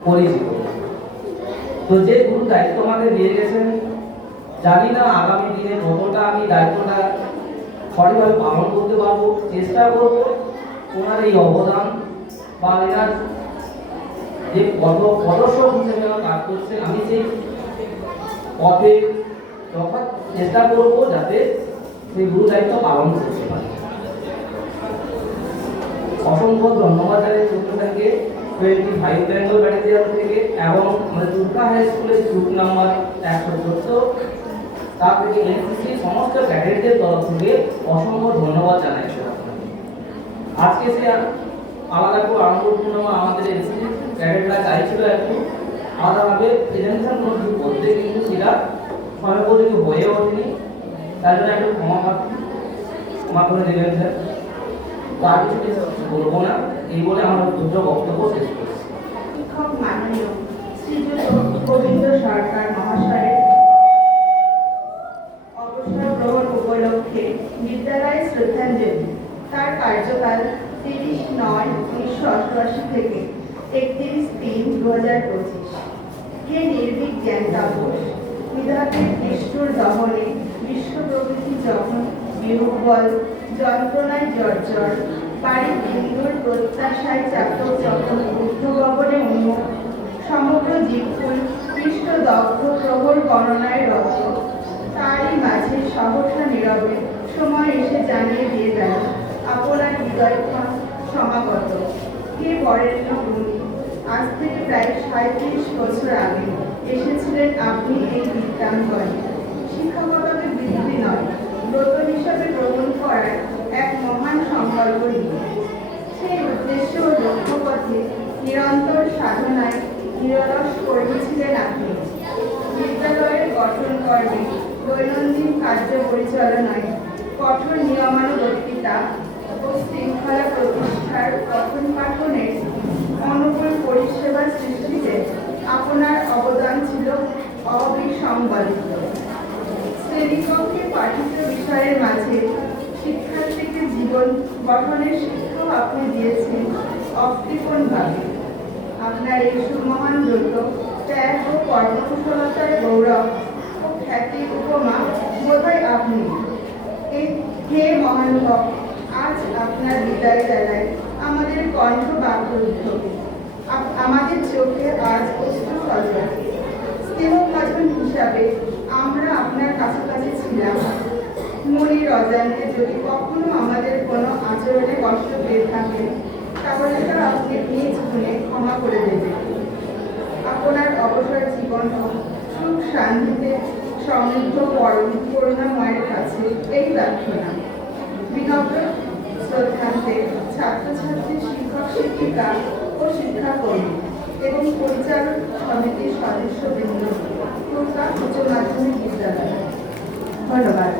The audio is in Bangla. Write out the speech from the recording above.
পরিচিত। তো যে গুরু দায়িত্ব আমাকে দিয়ে গেছেন, জানি না আগামী দিনে কতটা আমি দায়িত্বটা সঠিকভাবে পালন করতে পারবো। চেষ্টা করবো ওনার এই অবদান বা এনার যে পদর্শক হিসেবে কাজ করছেন, আমি সেই পথে তখন চেষ্টা করবো যাতে সেই গুরু দায়িত্ব পালন করতে পারি। অসংখ্য ধন্যবাদ জানাই চন্দ্রদাকে 25 বেঙ্গল ব্যাটালিয়ন থেকে এবং আমাদের দুর্গা হাই স্কুলের গ্রুপ নাম্বার 114 তার থেকে এনসিসি সমস্ত ক্যাডেটদের তরফ থেকে অসংখ্য ধন্যবাদ জানাই। আজকে সে আলাদা করে আনন্দপূর্ণ আমাদের এনসিসি ক্যাডেটরা চাইছিল একটু আলাদাভাবে প্রেজেন্টেশন কিছু করতে, কিন্তু সেটা সর্বোপরি হয়ে ওঠেনি। তাই জন্য একটু ক্ষমা করে দেবেন স্যার। তার কিছু বলবো না, এই বলে আমার দুটো বক্তব্য শেষ করছি। শিক্ষক মাননীয় শ্রীযুত গোবিন্দ সরকার মহাশয়ের অবসর গ্রহণ উপলক্ষে বিদ্যালয়ে শ্রদ্ধাঞ্জলি। তার কার্যকাল 30/9/1988 থেকে 31/3/2025। হে নির্ভীক জ্ঞান তাপস, বিধাতের নিষ্ঠুর দহনে বিশ্ব প্রকৃতি যখন বিহ্বল যন্ত্রণায় জর্জর, বাড়ি বিন্দুর প্রত্যাশায় চাতক যখন ঊর্ধ্বগগনে উন্মুখ, সমগ্র জীবকুল পৃষ্ঠ দগ্ধ প্রবল গণনায় রত, তারই মাঝে সহসা নীরবে সময় এসে জানিয়ে দিয়ে গেল আপনার হৃদয়ক্ষণ সমাগত। হে বরেণ্য গুণী, আজ থেকে প্রায় 37 বছর আগে এসেছিলেন আপনি এই বিদ্যাঙ্গনে। শিক্ষকতাকে বৃত্তি নয়, ব্রত হিসাবে গ্রহণ করার এক মহান সংকল্প নিয়ে সেই উদ্দেশ্য ও লক্ষ্যপথে নিরন্তর সাধনায় নিরলস করেছিলেন আপনি। বিদ্যালয়ের গঠন কর্মে, দৈনন্দিন কার্য পরিচালনায় কঠোর নিয়মানুবর্তিতা ও শৃঙ্খলা প্রতিষ্ঠার পঠন পাঠনের অনুকূল পরিষেবা সৃষ্টিতে আপনার অবদান ছিল অবিসংবাদিত। শ্রেণীকক্ষে পাঠিত বিষয়ের মাঝে শিক্ষার্থীকে জীবন গঠনের শিক্ষাও আপনি দিয়েছেন অকৃপণভাবে। আপনার এই সুমহান ব্রত, ত্যাগ ও কর্মকুশলতার গৌরব ও খ্যাতির উপমা বোধহয় আপনি। হে মহানুভব, আজ আপনার বিদায় বেলায় আমাদের কণ্ঠ বাক্রুদ্ধ, আমাদের চোখে আজ অশ্রু সজল। স্নেহভাজন হিসাবে আমরা আপনার কাছাকাছি ছিলাম। মনির অজান্তে যদি কখনো আমাদের কোনো আচরণে কষ্ট পেয়ে থাকেন, তাহলে তা আপনি নিজ গুণে ক্ষমা করে দেবেন। আপনার অবসর জীবন সুখ শান্তিতে সমৃদ্ধ পরম করুণাময়ের কাছে এই প্রার্থনা। বিনম্র শ্রদ্ধান্তে ছাত্রছাত্রী, শিক্ষক শিক্ষিকা ও শিক্ষাকর্মী এবং পরিচালক সমিতির সদস্যবৃন্দ, দুর্গা উচ্চ মাধ্যমিক বিদ্যালয়। ধন্যবাদ।